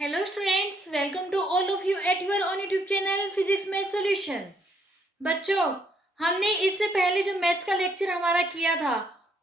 Hello students, welcome to all of you at your on YouTube channel physics math solution. बच्चों, हमने इससे पहले जो मैथ्स का लेक्चर हमारा किया था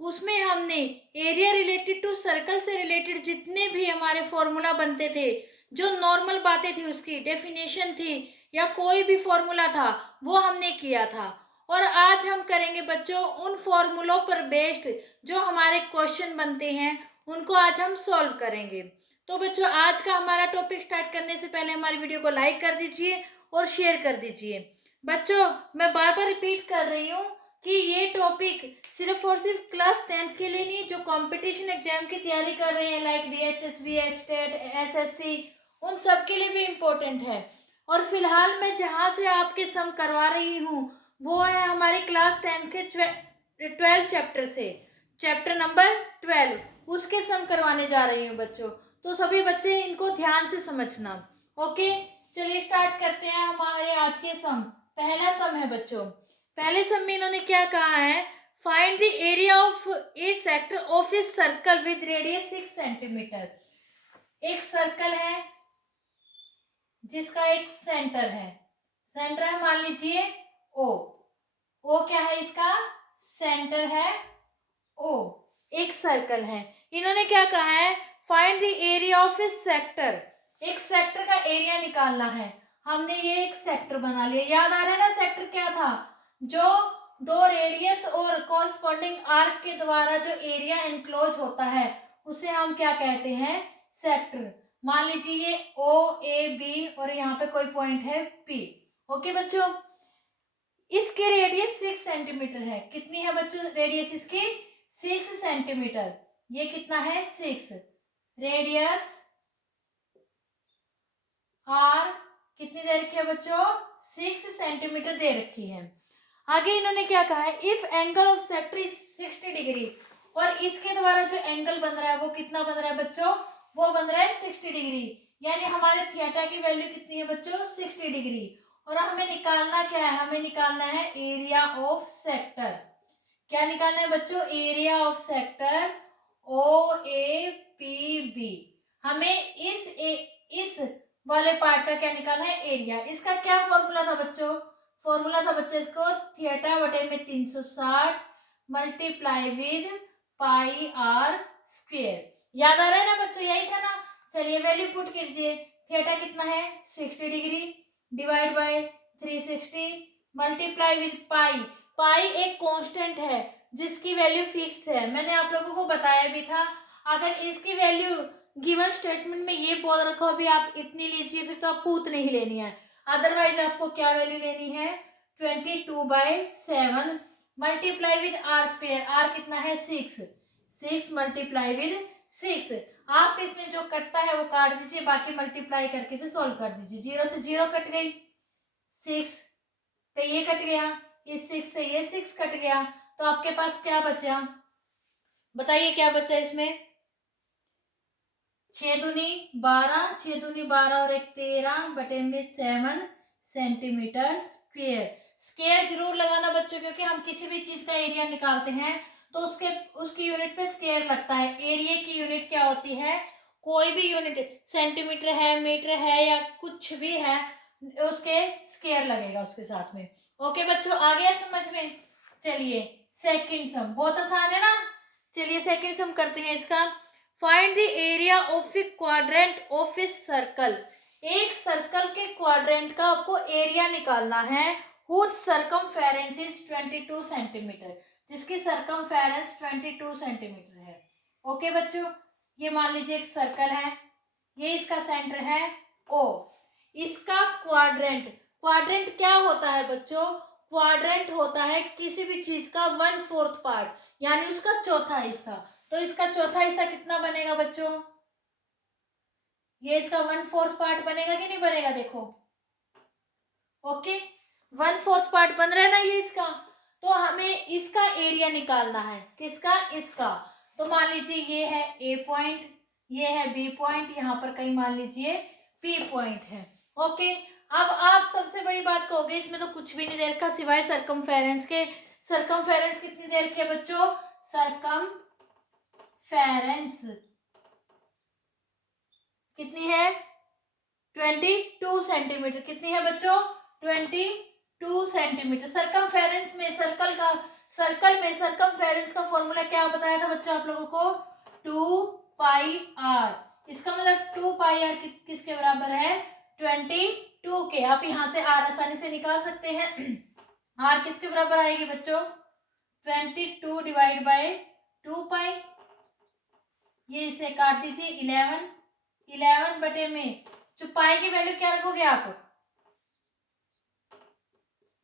उसमें हमने एरिया रिलेटेड टू सर्कल से रिलेटेड जितने भी हमारे फॉर्मूला बनते थे, जो नॉर्मल बातें थी, उसकी डेफिनेशन थी या कोई भी फॉर्मूला था, वो हमने किया था। और आज हम करेंगे बच्चों उन फॉर्मूलों पर बेस्ड जो हमारे क्वेश्चन बनते हैं, उनको आज हम सॉल्व करेंगे। तो बच्चों, आज का हमारा टॉपिक स्टार्ट करने से पहले हमारी वीडियो को लाइक कर दीजिए और शेयर कर दीजिए। बच्चों, मैं बार बार रिपीट कर रही हूँ कि ये टॉपिक सिर्फ और सिर्फ क्लास 10th के लिए नहीं, जो कंपटीशन एग्जाम की तैयारी कर रहे हैं लाइक DSSB, HTET, SSC, उन सब के लिए भी इम्पोर्टेंट है। और फिलहाल मैं जहाँ से आपके सम करवा रही हूँ वो है हमारे क्लास 10th के 12 चैप्टर से, चैप्टर नंबर 12, उसके सम करवाने जा रही हूँ बच्चों। तो सभी बच्चे इनको ध्यान से समझना। ओके, चलिए स्टार्ट करते हैं हमारे आज के सम। पहला सम है बच्चों, पहले सम में इन्होंने क्या कहा है, find the area of A sector of a circle with radius 6 centimetre. एक सर्कल है जिसका एक सेंटर है, सेंटर है मान लीजिए ओ। ओ क्या है, इसका सेंटर है ओ। एक सर्कल है, इन्होंने क्या कहा है, find the area of A sector. एक सेक्टर का एरिया निकालना है। हमने ये एक सेक्टर बना लिया, याद आ रहा है ना सेक्टर क्या था, जो दो रेडियस और कॉरस्पॉन्डिंग आर्क के द्वारा जो एरिया एनक्लोज होता है उसे हम क्या कहते हैं, सेक्टर। मान लीजिए ये ओ ए बी और यहाँ पे कोई पॉइंट है पी। ओके बच्चों, इसकी रेडियस 6 सेंटीमीटर है। कितनी है बच्चों रेडियस इसकी, 6 सेंटीमीटर। ये कितना है, 6। रेडियस आर कितनी दे रखी है बच्चों, 6 सेंटीमीटर दे रखी है। आगे इन्होंने क्या कहा है, if angle of sector is 60 degree, और इसके द्वारा जो एंगल बन रहा है वो कितना बन रहा है बच्चों, वो बन रहा है 60 डिग्री। यानी हमारे थीटा की वैल्यू कितनी है बच्चों, 60 डिग्री। और हमें निकालना क्या है, हमें निकालना है एरिया ऑफ सेक्टर। क्या निकालना है बच्चों, area of sector O A P B. हमें इस वाले पार्ट का क्या निकालना है, एरिया। इसका क्या फॉर्मूला था बच्चों, फॉर्मूला था बच्चों इसको थीटा बटे में 360 multiply with pi r square. याद आ रहा है ना बच्चों, यही था ना। चलिए वैल्यू पुट कीजिए, थीटा कितना है 60 degree divide by 360 multiply with pi. Pi एक कांस्टेंट है जिसकी वैल्यू फिक्स है, मैंने आप लोगों को बताया भी था। अगर इसकी वैल्यू गिवन स्टेटमेंट में ये बोल रखा हो भी आप इतनी लीजिए, फिर तो आपको उतनी ही लेनी है। अदरवाइज आपको क्या वैल्यू लेनी है, 22/7 multiply with r square. R कितना है 6 मल्टीप्लाई विद 6। आप इसमें जो कटता है वो काट दीजिए, बाकी मल्टीप्लाई करके इसे सॉल्व कर दीजिए। 0 से 0 कट गई, 6 पे ये कट गया, इस 6 से ये 6 कट गया, तो आपके पास क्या बचा, बताइए क्या बचा इसमें, 6 दूनी 12, 6 दूनी 12 और 1 13 बटे में 7 सेंटीमीटर स्क्वेयर। स्क्वेयर जरूर लगाना बच्चों, क्योंकि हम किसी भी चीज का एरिया निकालते हैं तो उसकी यूनिट पे स्क्वेयर लगता है। एरिया की यूनिट क्या होती है, कोई भी यूनिट, सेंटीमीटर है, मीटर है या कुछ भी है, उसके स्क्वेयर लगेगा उसके साथ में। ओके बच्चों, आ गया समझ में। चलिए सेकंड सम, बहुत आसान है ना। चलिए सेकंड सम करते हैं इसका। Find the area of A quadrant of a circle. एक सर्कल के क्वाड्रेंट का आपको एरिया निकालना है, हुज सर्कमफेरेंस इज 22 सेंटीमीटर, जिसकी सर्कमफेरेंस 22 सेंटीमीटर है। ओके बच्चों, ये मान लीजिए एक सर्कल है, ये इसका सेंटर है ओ। इसका क्वाड्रेंट, क्वाड्रेंट क्या होता है बच्चों, क्वाड्रेंट होता है किसी भी चीज का 1/4 पार्ट, यानी उसका चौथा हिस्सा। तो इसका चौथा हिस्सा कितना बनेगा बच्चों, ये इसका 1/4 पार्ट बनेगा कि नहीं बनेगा, देखो। ओके, 1/4 पार्ट बन रहा है ना ये इसका। तो हमें इसका एरिया निकालना है, किसका, इसका। तो मान लीजिए ये है ए पॉइंट, ये है बी पॉइंट, यहाँ पर कहीं मान लीजिए पी पॉइंट है। ओके, अब आप सबसे बड़ी बात कहोगे इसमें तो कुछ भी नहीं दे रखा सिवाय सरकमफेरेंस के। सरकमफेरेंस कितनी दे रखी है बच्चों, सरकमफेरेंस कितनी है 22 सेंटीमीटर। कितनी है बच्चों? 22 सेंटीमीटर। सरकमफेरेंस में सरकमफेरेंस का फॉर्मूला क्या बताया था बच्चों आप लोगों को? 2πr। इसका मतलब 2πr किसके बराबर है? 22 के। आप यहाँ से r आसानी से निकाल सकते हैं। r किसके बराबर आएगी बच्चों? 22 डिवाइड बाय 2π। ये इसे काट दीजिए। 11 बटे में जो पाई की वैल्यू क्या रखोगे आप?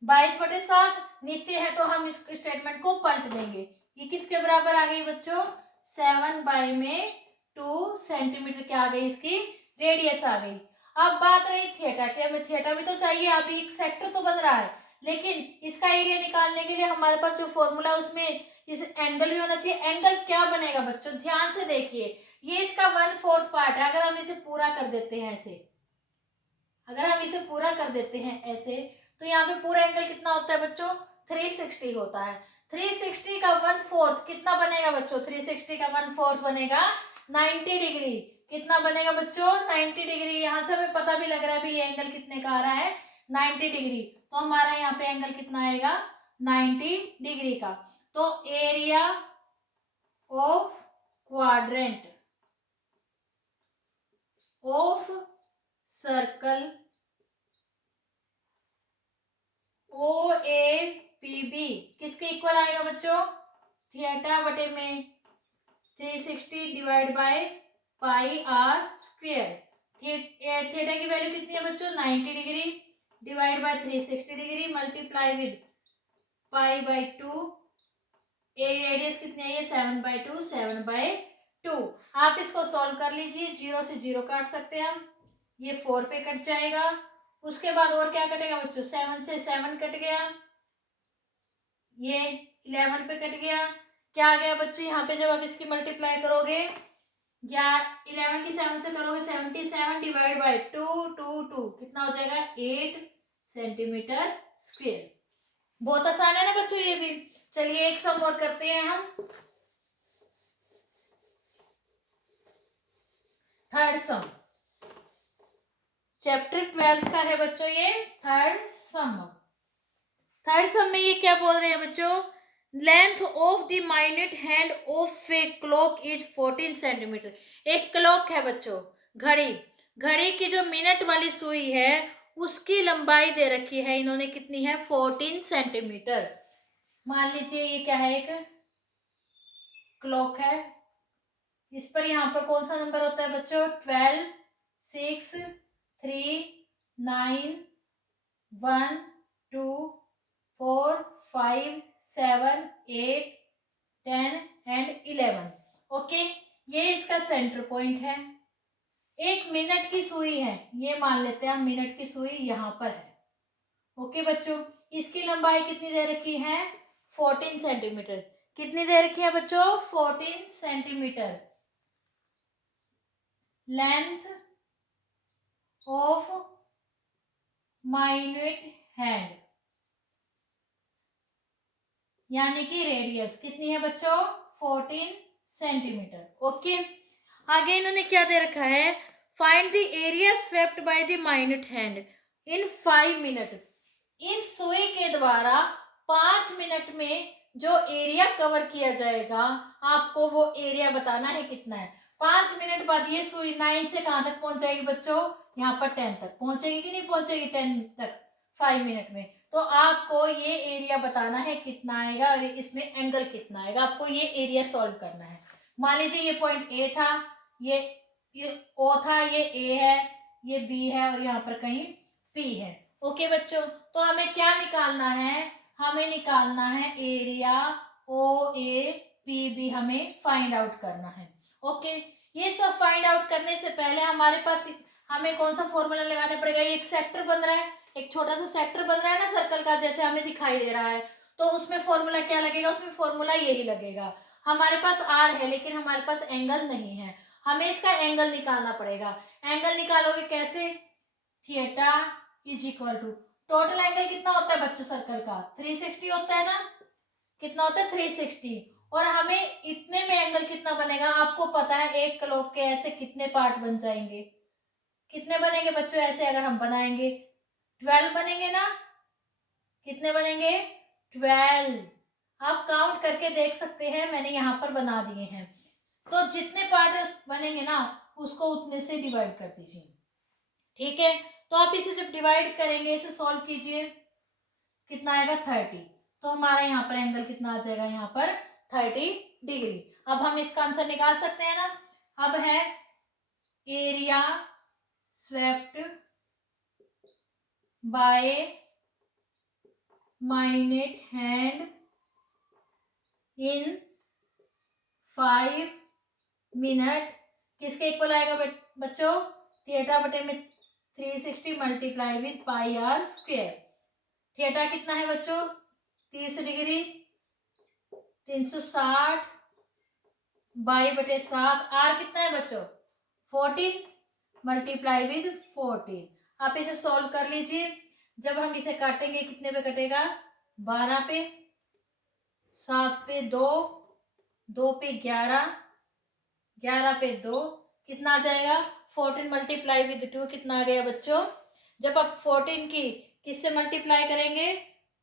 22/7 नीचे है तो हम इस स्टेटमेंट को पलट देंगे। ये किसके बराबर आ गई बच्चों? 7/2 सेंटीमीटर क्या आ गई? इसकी रेडियस आ गई। अब बात रही थीटा की। हमें थीटा भी तो चाहिए। आप एक सेक्टर तो बन रहा है, लेकिन इसका एरिया निकालने के लिए हमारे पास जो फॉर्मूला उसमें इस एंगल भी होना चाहिए। एंगल क्या बनेगा बच्चों? ध्यान से देखिए, ये इसका 1/4 पार्ट है। अगर हम इसे पूरा कर देते हैं ऐसे, तो यहाँ पे पूरा एंगल कितना होता है बच्चों? 360 होता है। 360 का 1/4 कितना बनेगा बच्चों? 360 का 1/4 बनेगा 90 डिग्री। कितना बनेगा बच्चों? 90 डिग्री। यहाँ से हमें पता भी लग रहा है भी ये एंगल कितने का आ रहा है? 90 डिग्री। तो हमारा यहाँ पे एंगल कितना आएगा? 90 डिग्री का। तो area of quadrant of circle OAPB किसके इक्वल आएगा बच्चों? थीटा बटे में 360 डिवाइड बाय πr²। थीटा की वैल्यू कितनी है बच्चों? 90 degree divide by 360 degree multiply with π/2। Radius कितनी है? ये 7/2। आप इसको सॉल्व कर लीजिए। 0 से 0 काट सकते हैं हम। ये 4 पे कट जाएगा। उसके बाद और क्या कटेगा बच्चों? 7 से 7 कट गया। ये 11 पे कट गया। क्या आ गया बच्चों यहाँ पे? जब आप इसकी मल्टीप्लाई करोगे या 11 की 7 से करोगे, 77 डिवाइड बाय 2 कितना हो जाएगा? 8 सेंटीमीटर स्क्वेयर। बहुत आसान है ना बच्चों ये भी। चलिए एक सम और करते हैं हम। थर्ड सम, चैप्टर 12 का है बच्चों ये थर्ड सम में ये क्या बोल रहे हैं बच्चों? Length of the minute hand of a clock is 14 centimetre. एक क्लॉक है बच्चों, घड़ी की जो मिनट वाली सुई है उसकी लंबाई दे रखी है इन्होंने। कितनी है? 14 सेंटीमीटर। मान लीजिए ये क्या है? एक क्लॉक है। इस पर यहाँ पर कौन सा नंबर होता है बच्चों? 12, 6, 3, 9, 1, 2, 4, 5, 7, 8, 10 एंड 11। ओके, ये इसका सेंटर पॉइंट है। एक मिनट की सुई है, ये मान लेते हैं हम मिनट की सुई यहाँ पर है। ओके बच्चों, इसकी लंबाई कितनी दे रखी है? 14 सेंटीमीटर। कितनी दे रखी है बच्चों? 14 centimetre. Length of minute hand यानी कि रेडियस कितनी है बच्चों? 14 सेंटीमीटर। ओके, आगे इन्होंने क्या दे रखा है? Find the area swept by the minute hand in 5 minute. इस सुई के द्वारा 5 मिनट में जो एरिया कवर किया जाएगा आपको वो एरिया बताना है कितना है। 5 मिनट बाद ये सुई 9 से कहां तक पहुंच जाएगी बच्चों? यहाँ पर 10 तक पहुंचेगी कि नहीं पहुंचेगी? 10 तक 5 मिनट में। तो आपको ये एरिया बताना है कितना आएगा और इसमें एंगल कितना आएगा। आपको ये एरिया सॉल्व करना है। मान लीजिए ये पॉइंट ए था, ये ओ था, ये ए है, ये बी है और यहाँ पर कहीं पी है। ओके बच्चों, तो हमें क्या निकालना है? हमें निकालना है area O A P B, हमें फाइंड आउट करना है। ओके, ये सब फाइंड आउट करने से पहले हमारे पास हमें कौन सा फॉर्मूला लगाना पड़ेगा? एक सेक्टर बन रहा है, एक छोटा सा सेक्टर बन रहा है ना सर्कल का, जैसे हमें दिखाई दे रहा है। तो उसमें फॉर्मूला क्या लगेगा? उसमें फॉर्मूला यही लगेगा। हमारे पास आर है लेकिन हमारे पास एंगल नहीं है, हमें इसका एंगल निकालना पड़ेगा। एंगल निकालोगे कैसे? Theta is equal to, total angle कितना होता है बच्चों सर्कल का? 360 होता है ना। कितना होता है? 360। और हमें इतने में एंगल कितना बनेगा आपको पता है? एक क्लॉक के ऐसे कितने पार्ट बन जाएंगे? कितने बनेंगे बच्चों ऐसे अगर हम बनाएंगे? 12 बनेंगे ना? कितने बनेंगे? 12। आप काउंट करके देख सकते हैं, मैंने यहाँ पर बना दिए हैं। तो जितने पार्ट बनेंगे ना उसको उतने से डिवाइड कर दीजिए। ठीक है, तो आप इसे जब डिवाइड करेंगे, इसे सॉल्व कीजिए, कितना आएगा? 30। तो हमारा यहाँ पर एंगल कितना आ जाएगा? यहाँ पर 30 डिग्री। अब हम इसका आंसर निकाल सकते हैं ना। अब है area swept by minute hand in 5 minute किसके इक्वल आएगा बच्चों? थिएटा बटे में 360 multiply with pi r square. Theta कितना है बच्चों? 30 डिग्री, 360 बाई बटे 7। आर कितना है बच्चों? 14 मल्टीप्लाई विद 14। आप इसे सॉल्व कर लीजिए। जब हम इसे काटेंगे कितने पे कटेगा? 12 पे, 7 पे 2, 2 पे 11, 11 पे 2, कितना आ जाएगा? 14 मल्टीप्लाई विद 2 कितना आ गया बच्चों? जब आप 14 की किससे मल्टीप्लाई करेंगे?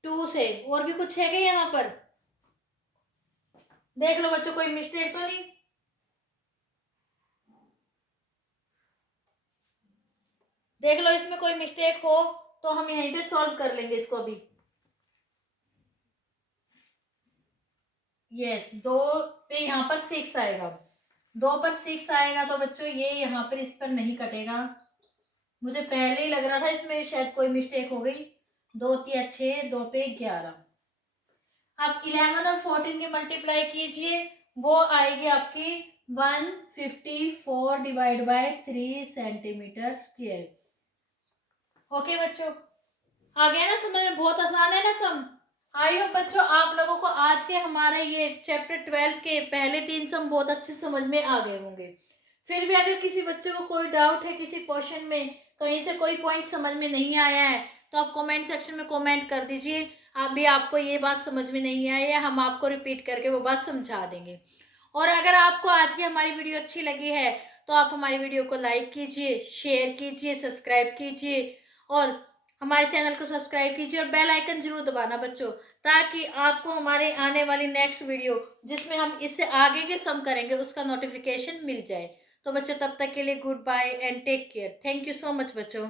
2 से। और भी कुछ है क्या यहाँ पर? देख लो बच्चों, कोई मिस्टेक तो नहीं? देख लो, इसमें कोई मिस्टेक हो तो हम यहीं पे सॉल्व कर लेंगे इसको अभी। यस, 2 पे यहाँ पर 6 आएगा, 2 पर 6 आएगा तो बच्चों ये यहाँ पर इस पर नहीं कटेगा। मुझे पहले ही लग रहा था इसमें शायद कोई मिस्टेक हो गई। 2 तिया 6, 2 पे 11। आप 11 और 14 की मल्टीप्लाई कीजिए, वो आएगी आपकी 154 divide by 3 centimetre square. Okay बच्चों, आ गया ना समझ में? बहुत आसान है ना सम। आई होप बच्चों आप लोगों को आज के हमारे ये चैप्टर 12 के पहले 3 सम बहुत अच्छे समझ में आ गए होंगे। फिर भी अगर किसी बच्चे को कोई डाउट है किसी क्वेश्चन में, कहीं से कोई पॉइंट समझ में नहीं आया है, तो आप कमेंट सेक्शन में कमेंट कर दीजिए। अभी आपको ये बात समझ में नहीं आई है, हम आपको रिपीट करके वो बात समझा देंगे। और अगर आपको आज की हमारी वीडियो अच्छी लगी है तो आप हमारी वीडियो को लाइक कीजिए, शेयर कीजिए, सब्सक्राइब कीजिए और हमारे चैनल को सब्सक्राइब कीजिए और बेल आइकन जरूर दबाना बच्चों, ताकि आपको हमारे आने वाली नेक्स्ट वीडियो जिसमें हम इससे आगे के सम करेंगे उसका नोटिफिकेशन मिल जाए। तो बच्चों तब तक के लिए goodbye and take care. Thank you so much बच्चों।